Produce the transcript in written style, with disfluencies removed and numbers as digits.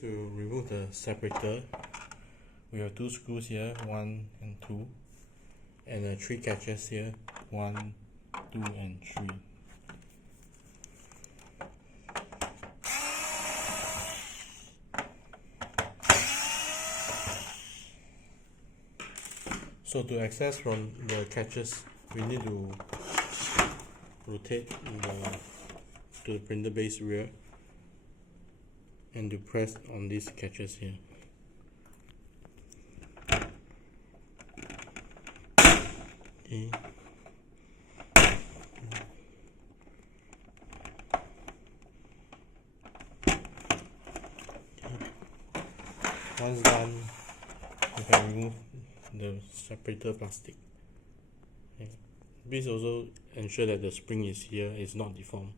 To remove the separator, we have two screws here, 1 and 2, and 3 catches here, 1, 2 and 3. So to access from the catches, we need to rotate to the printer base rear and to press on these catches here. Okay. Once done, you can remove the separator plastic. Okay. Please also ensure that the spring is here, is not deformed.